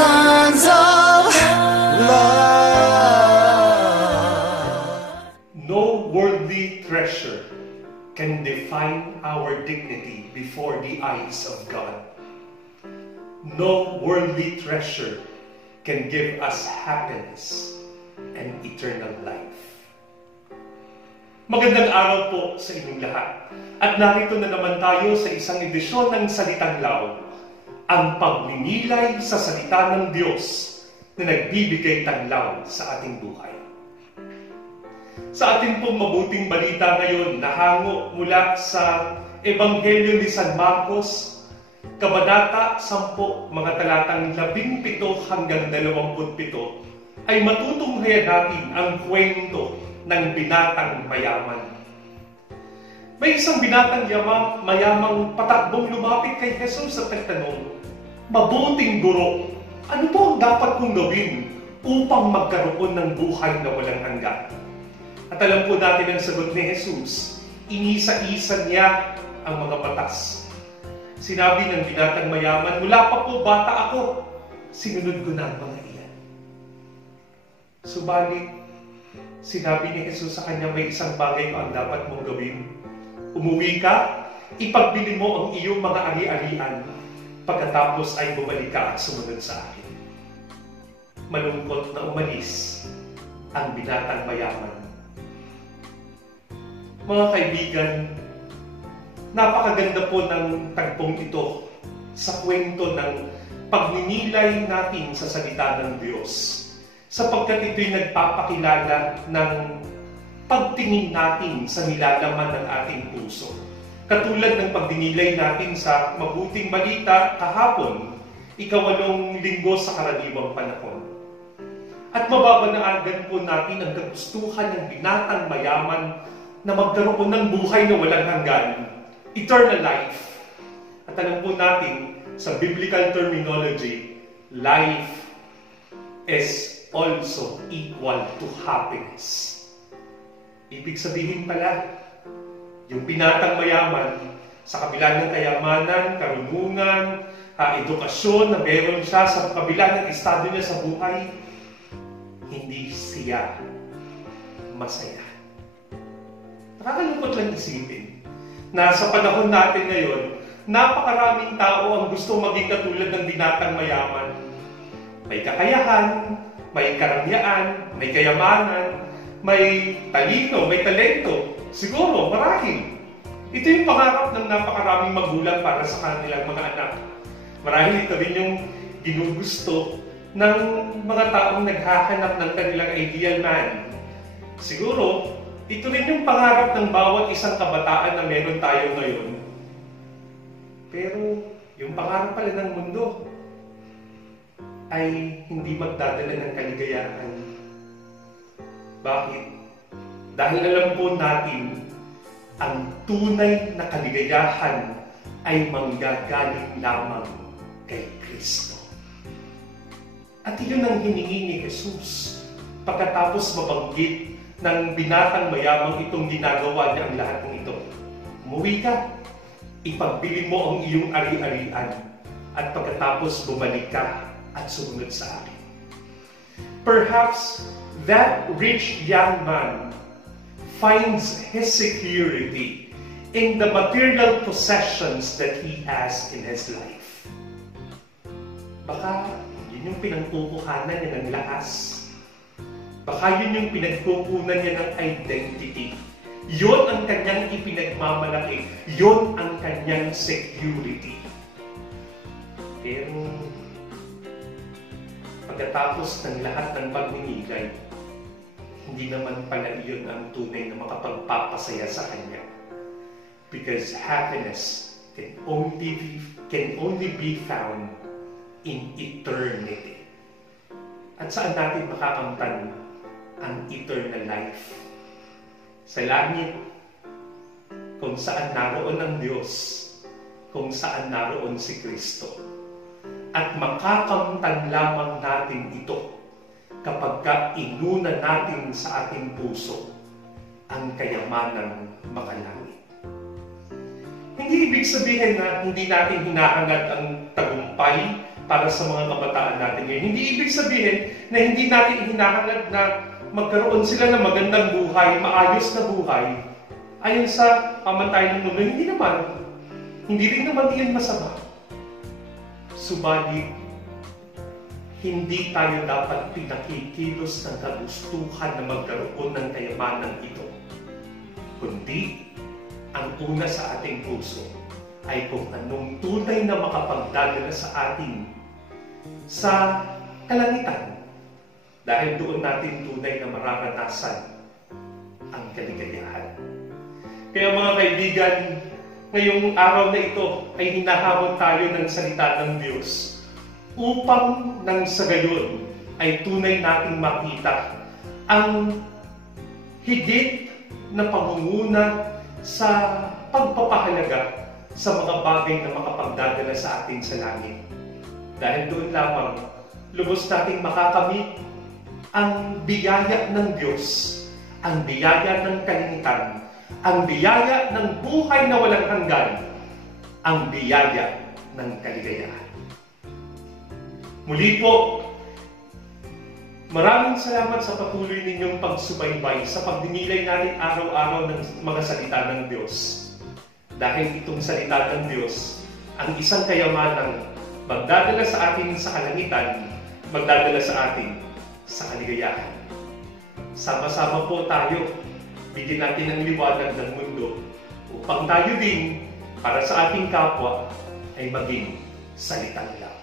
sons of love. No worldly treasure can define our dignity before the eyes of God. No worldly treasure can give us happiness and eternal life. Magandang araw po sa inyong lahat. At narito na naman tayo sa isang edisyon ng Salitang Lao, ang pagninilay sa salita ng Diyos na nagbibigay taglaw sa ating buhay. Sa ating pong mabuting balita ngayon, nahango mula sa Ebanghelyo ni San Marcos, Kabanata 10, mga talatang 17 hanggang 27, ay matutunghayan natin ang kwento ng binatang mayaman. May isang binatang mayamang patakbong lumapit kay Jesus at nagtanong, "Mabuting guro, ano po ang dapat kong gawin upang magkaroon ng buhay na walang hanggan?" At alam po natin ang sagot ni Jesus, inisa-isa niya ang mga batas. Sinabi ng binatang mayaman, "Mula pa po bata ako, sinunod ko na ang mga iyan." Subalit, sinabi ni Jesus sa kanya, may isang bagay pa ang dapat mong gawin. Umuwi ka, ipagbili mo ang iyong mga ari-arian, pagkatapos ay bumalik ka at sumunod sa akin. Malungkot na umalis ang binatang mayaman. Mga kaibigan, napakaganda po ng tagpong ito sa kwento ng pagninilay natin sa salita ng Diyos, sapagkat ito'y nagpapakilala ng pagtingin natin sa nilalaman ng ating puso. Katulad ng pagdinilay natin sa mabuting balita kahapon, 8 linggo sa karaniwang panahon. At mababanaagan po natin ang kagustuhan ng binatang mayaman na magkaroon ng buhay na walang hanggan, eternal life. At alam po natin, sa biblical terminology, life is also equal to happiness. Ibig sabihin pala, yung binatang mayaman, sa kabila ng kayamanan, karunungan, edukasyon na meron siya, sa kabila ng estado niya sa buhay, hindi siya masaya. Nakakalungkot lang isipin na sa panahon natin ngayon, napakaraming tao ang gusto maging katulad ng binatang mayaman. May kakayahan, may karangyaan, may kayamanan, may talino, may talento. Siguro, marahil. Ito yung pangarap ng napakaraming magulang para sa kanilang mga anak. Marahil ito rin yung ginugusto ng mga taong naghahanap ng kanilang ideal man. Siguro, ito rin yung pangarap ng bawat isang kabataan na meron tayo ngayon. Pero, yung pangarap pala ng mundo ay hindi magdadala ng kaligayahan. Bakit? Dahil alam po natin, ang tunay na kaligayahan ay manggagaling lamang kay Kristo. At iyon ang hiningi ni Jesus pagkatapos mabanggit ng binatang mayamang itong ginagawa niya ang lahat ng ito. Umuwi ka, ipagbili mo ang iyong ari-arian, at pagkatapos bumalik ka at sumunod sa akin. Perhaps that rich young man finds his security in the material possessions that he has in his life. Baka yun yung pinagkukuhanan niya ng lakas. Baka yun yung pinagkukunan niya ng identity. Yun ang kanyang ipinagmamalaki. Yun ang kanyang security. Pero pagkatapos ng lahat ng pagninilay, hindi naman pala iyon ang tunay na makapagpapasaya sa kanya. Because happiness can only be found in eternity. At saan natin makakamtan ang eternal life? Sa langit, kung saan naroon ang Diyos, kung saan naroon si Kristo. At makakamtan lamang natin ito kapag inuna natin sa ating puso ang kayamanang makalangit. Hindi ibig sabihin na hindi natin hinahangad ang tagumpay para sa mga kabataan natin ngayon. Hindi ibig sabihin na hindi natin hinahangad na magkaroon sila ng magandang buhay, maayos na buhay, ayon sa pamantayan ng mundo. Hindi naman. Hindi rin naman iyan masama. Subalit, hindi tayo dapat pinakikilos ng kagustuhan na magkaroon ng kayamanan ito. Kundi, ang una sa ating puso ay kung anong tunay na makapagdadala sa atin sa kalangitan. Dahil doon natin tunay na mararanasan ang kaligayahan. Kaya mga kaibigan, ngayong araw na ito ay hinahamon tayo ng salita ng Diyos upang nang sa gayon ay tunay nating makita ang higit na pangunguna sa pagpapahalaga sa mga bagay na makapagdadala sa atin sa langit. Dahil doon lamang lubos nating makakamit ang biyaya ng Diyos, ang biyaya ng kalingitan, ang biyaya ng buhay na walang hanggan, ang biyaya ng kaligayahan. Muli po, maraming salamat sa patuloy ninyong pagsubaybay sa pagdinilay natin araw-araw ng mga salita ng Diyos. Dahil itong salita ng Diyos, ang isang kayamanang magdadala sa atin sa kalangitan, magdadala sa atin sa kaligayahan. Sama-sama po tayo, bigyan natin ang liwanag ng mundo upang tayo din, para sa ating kapwa, ay maging salitang lang.